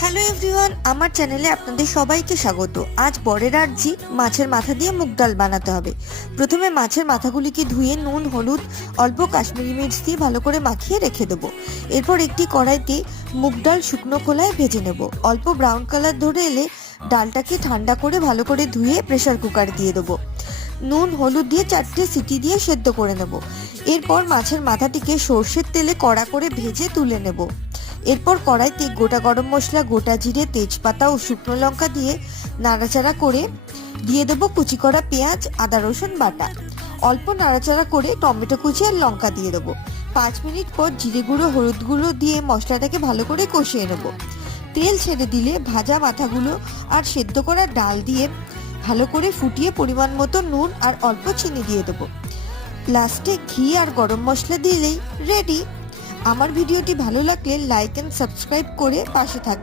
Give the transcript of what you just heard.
Hello everyone, আমার চ্যানেলে আপনাদের সবাইকে স্বাগত। আজ বরের আর্জি মাছের মাথা দিয়ে মুগ ডাল বানাতে হবে। প্রথমে মাছের মাথাগুলিকে ধুয়ে নুন, হলুদ, অল্প কাশ্মীরি মির্চ দিয়ে ভালো করে মাখিয়ে রেখে দেবো। এরপর একটি কড়াইতে মুগ ডাল শুকনো খোলায় ভেজে নেব। অল্প ব্রাউন কালার ধরে এলে ডালটাকে ঠান্ডা করে ভালো করে ধুয়ে প্রেসার কুকার দিয়ে দেবো। নুন, হলুদ দিয়ে 4টে সিটি দিয়ে সেদ্ধ করে নেব। এরপর মাছের মাথাটিকে সর্ষের তেলে কড়া করে ভেজে তুলে নেব। এরপর কড়াইতে গোটা গরম মশলা, গোটা জিরে, তেজপাতা ও শুকনো লঙ্কা দিয়ে নাড়াচাড়া করে দিয়ে দেবো কুচি করা পেঁয়াজ, আদা রসুন বাটা। অল্প নাড়াচাড়া করে টমেটো কুচি আর লঙ্কা দিয়ে দেবো। 5 মিনিট পর জিরে গুঁড়ো, হলুদ গুঁড়ো দিয়ে মশলাটাকে ভালো করে কষিয়ে নেব। তেল ছেড়ে দিলে ভাজা মাথাগুলো আর সেদ্ধ করা ডাল দিয়ে ভালো করে ফুটিয়ে পরিমাণ মতো নুন আর অল্প চিনি দিয়ে দেবো। লাস্টে ঘি আর গরম মশলা দিলেই রেডি। আমার ভিডিওটি ভালো লাগলে লাইক এন্ড সাবস্ক্রাইব করে পাশে থাকবেন।